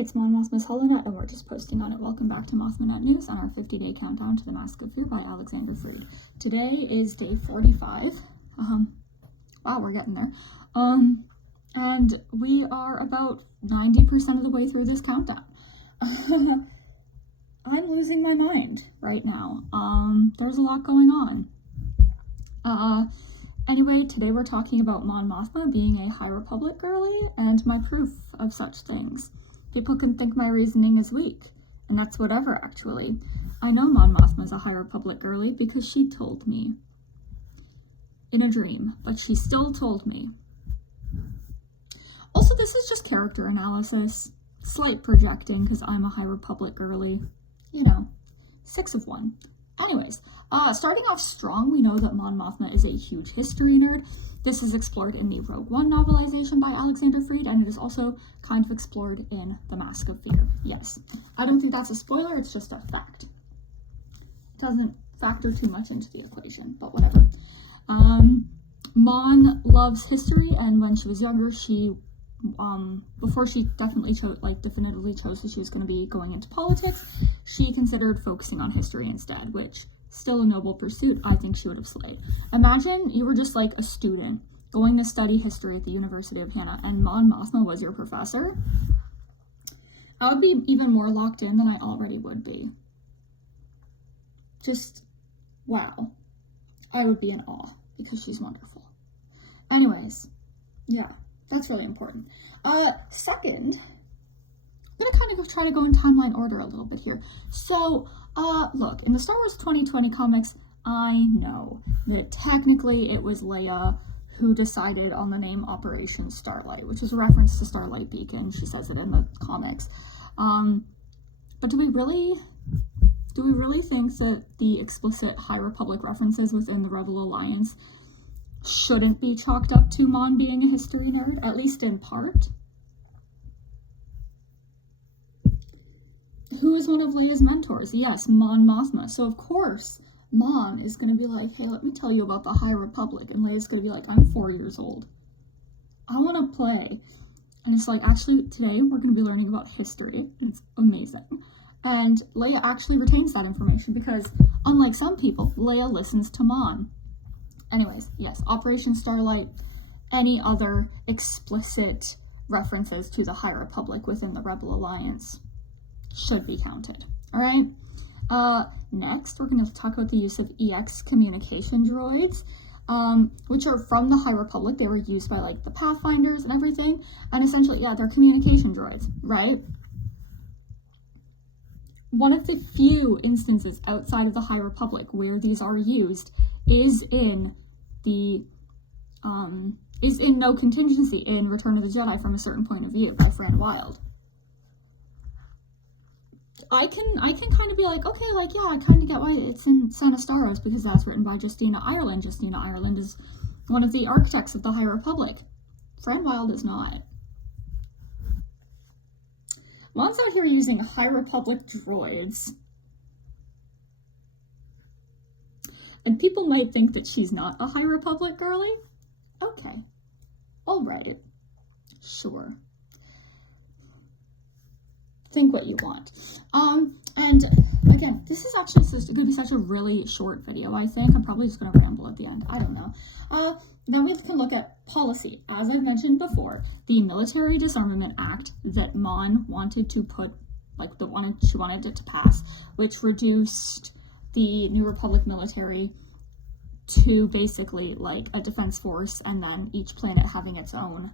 It's Mon Mothma's HoloNet, and we're just posting on it. Welcome back to Mothma News on our 50-day countdown to the Mask of Fear by Alexander Freed. Today is day 45. Wow, we're getting there. And we are about 90% of the way through this countdown. I'm losing my mind right now. There's a lot going on. Anyway, today we're talking about Mon Mothma being a High Republic girly and my proof of such things. People can think my reasoning is weak, and that's whatever, actually. I know Mon Mothma's a High Republic girly because she told me. In a dream, but she still told me. Also, this is just character analysis. Slight projecting, because I'm a High Republic girly. You know, 6 of 1. Anyways, starting off strong, we know that Mon Mothma is a huge history nerd. This is explored in the Rogue One novelization by Alexander Freed, and it is also kind of explored in The Mask of Fear. Yes, I don't think that's a spoiler, it's just a fact. It doesn't factor too much into the equation, but whatever. Mon loves history, and when she was younger, she, before she definitively chose that she was going to be going into politics, she considered focusing on history instead, which, still a noble pursuit, I think she would have slayed. Imagine you were just like a student going to study history at the University of Hannah, and Mon Mothma was your professor. I would be even more locked in than I already would be. Just, wow. I would be in awe, because she's wonderful. Anyways, yeah, that's really important. Second, I'm gonna kind of try to go in timeline order a little bit here. So, look, in the Star Wars 2020 comics, I know that technically it was Leia who decided on the name Operation Starlight, which is a reference to Starlight Beacon. She says it in the comics. But do we really think that the explicit High Republic references within the Rebel Alliance shouldn't be chalked up to Mon being a history nerd, at least in part? Who is one of Leia's mentors? Yes, Mon Mothma. So of course, Mon is going to be like, hey, let me tell you about the High Republic. And Leia's going to be like, I'm 4 years old. I want to play. And it's like, actually, today we're going to be learning about history. It's amazing. And Leia actually retains that information because, unlike some people, Leia listens to Mon. Anyways, yes, Operation Starlight, any other explicit references to the High Republic within the Rebel Alliance should be counted. All right. Next, we're going to talk about the use of EX communication droids, which are from the High Republic. They were used by like the Pathfinders and everything. And essentially, yeah, they're communication droids, right? One of the few instances outside of the High Republic where these are used is in No Contingency in Return of the Jedi from a Certain Point of View by Fran Wilde. I can kind of be like, okay, like, yeah, I kind of get why it's in Sana Staros, because that's written by Justina Ireland. Justina Ireland is one of the architects of the High Republic. Fran Wilde is not. Mon's out here using High Republic droids. And people might think that she's not a High Republic girly. Okay. All right. Sure. Think what you want. And again, this is actually going to be such a really short video, I think. I'm probably just going to ramble at the end. I don't know. Then we can look at policy. As I've mentioned before, the Military Disarmament Act that Mon wanted to put, like she wanted it to pass, which reduced the New Republic military to basically like a defense force, and then each planet having its own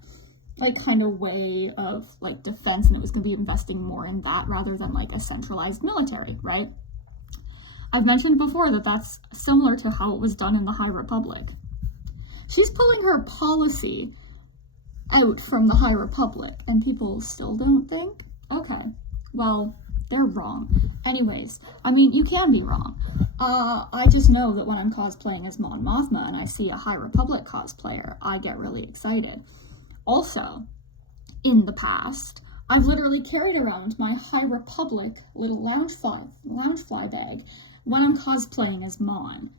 like kind of way of like defense, and it was going to be investing more in that rather than like a centralized military, right? I've mentioned before that that's similar to how it was done in the High Republic. She's pulling her policy out from the High Republic, and people still don't think? Okay, well, they're wrong. Anyways, I mean, you can be wrong. I just know that when I'm cosplaying as Mon Mothma and I see a High Republic cosplayer, I get really excited. Also, in the past, I've literally carried around my High Republic little loungefly bag when I'm cosplaying as Mon.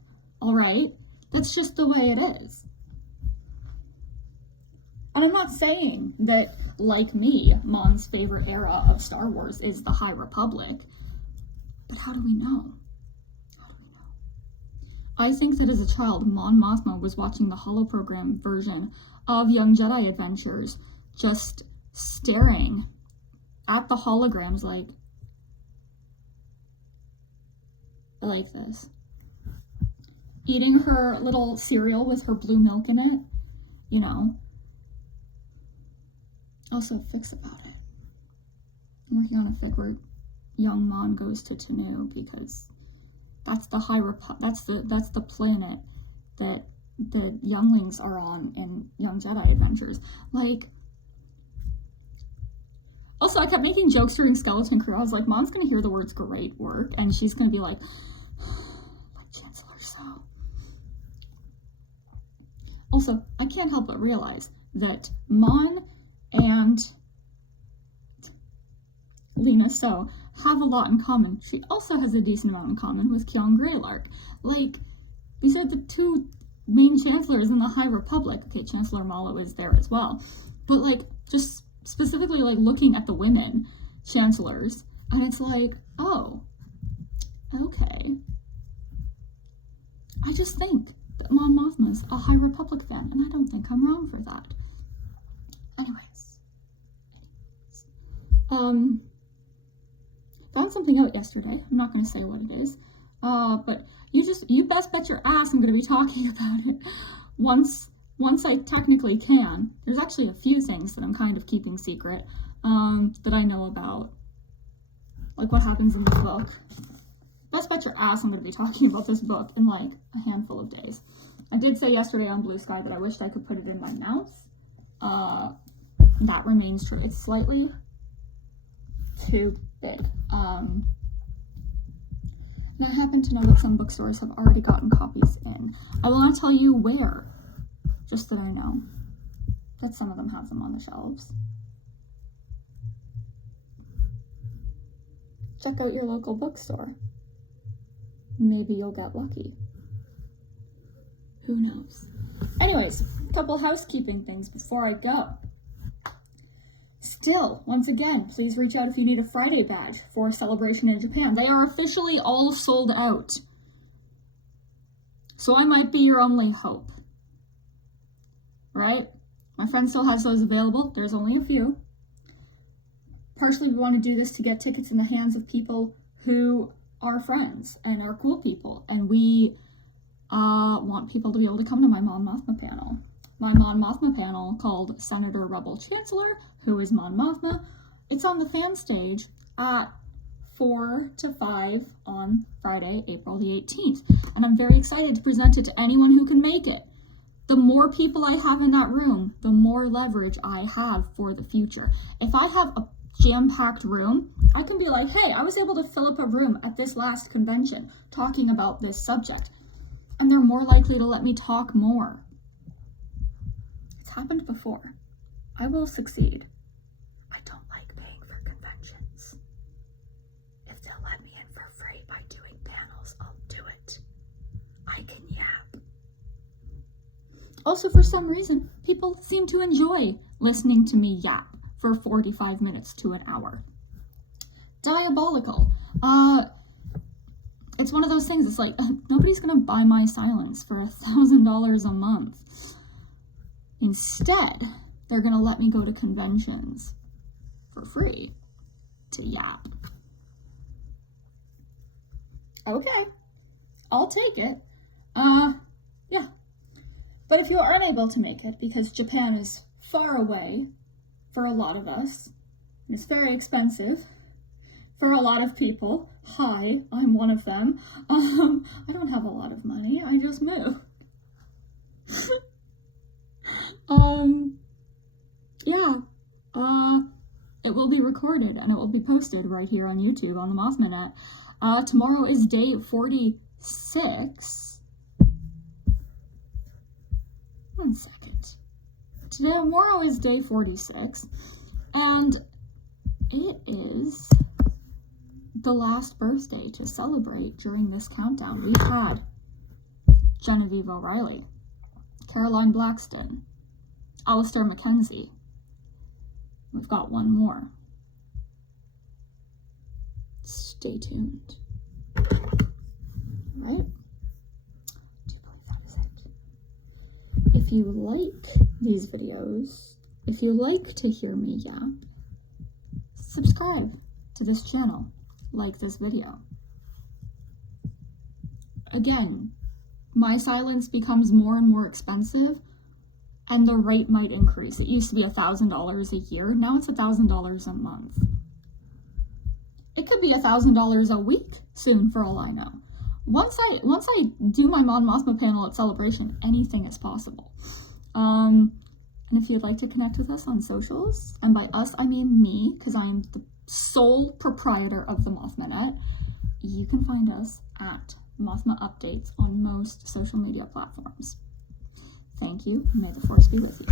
All right? That's just the way it is. And I'm not saying that, like me, Mon's favorite era of Star Wars is the High Republic. But how do we know? How do we know? I think that as a child, Mon Mothma was watching the holoprogram version of Young Jedi Adventures, just staring at the holograms like this. Eating her little cereal with her blue milk in it, you know. Also, fics about it. I'm working on a fic where young Mon goes to Tanu because that's the that's the planet that the younglings are on in Young Jedi Adventures. Like, also, I kept making jokes during Skeleton Crew. I was like, Mom's gonna hear the words "great work," and she's gonna be like Chancellor So. Also, I can't help but realize that Mon and Lena So have a lot in common. She also has a decent amount in common with Kyon Greylark. Like, these are the two main chancellors in the High Republic. Okay, Chancellor Mallow is there as well. But, like, just specifically, like, looking at the women chancellors, and it's like, oh, okay. I just think that Mon Mothma's a High Republic fan, and I don't think I'm wrong for that. Anyways. Found something out yesterday. I'm not going to say what it is. But you best bet your ass I'm going to be talking about it once I technically can. There's actually a few things that I'm kind of keeping secret, that I know about. Like what happens in the book. Best bet your ass I'm going to be talking about this book in like a handful of days. I did say yesterday on Blue Sky that I wished I could put it in my mouth. That remains true. It's slightly too big. And I happen to know that some bookstores have already gotten copies in. I will not tell you where, just that I know that some of them have them on the shelves. Check out your local bookstore. Maybe you'll get lucky. Who knows? Anyways, a couple housekeeping things before I go. Still, once again, please reach out if you need a Friday badge for Celebration in Japan. They are officially all sold out. So I might be your only hope. Right? My friend still has those available. There's only a few. Partially, we want to do this to get tickets in the hands of people who are friends and are cool people. And we want people to be able to come to my Mon Mothma panel. My Mon Mothma panel called Senator Rebel Chancellor, who is Mon Mothma. It's on the fan stage at 4 to 5 on Friday, April the 18th. And I'm very excited to present it to anyone who can make it. The more people I have in that room, the more leverage I have for the future. If I have a jam-packed room, I can be like, hey, I was able to fill up a room at this last convention talking about this subject. And they're more likely to let me talk more. It's happened before. I will succeed. I don't like paying for conventions. If they'll let me in for free by doing panels, I'll do it. I can yap. Also, for some reason, people seem to enjoy listening to me yap for 45 minutes to an hour. Diabolical. It's one of those things, it's like, nobody's gonna buy my silence for $1,000 a month. Instead, they're gonna let me go to conventions for free to yap. Okay, I'll take it. Yeah. But if you are unable to make it, because Japan is far away for a lot of us, and it's very expensive for a lot of people. Hi, I'm one of them. I don't have a lot of money. I just moved. It will be recorded and it will be posted right here on YouTube on the Mothmanet. Tomorrow is day 46. One second. Tomorrow is day 46, and it is the last birthday to celebrate during this countdown. We had Genevieve O'Reilly, Caroline Blackston, Alistair Mackenzie. We've got one more. Stay tuned. Right? I believe that is it. If you like these videos, if you like to hear me yap, subscribe to this channel, like this video. Again, my silence becomes more and more expensive, and the rate might increase. It used to be $1,000 a year. Now it's $1,000 a month. It could be $1,000 a week soon, for all I know. Once I do my Mon Mothma panel at Celebration, anything is possible. And if you'd like to connect with us on socials, and by us I mean me, because I'm the sole proprietor of the Mothmanet, you can find us at Mothma Updates on most social media platforms. Thank you, and may the force be with you.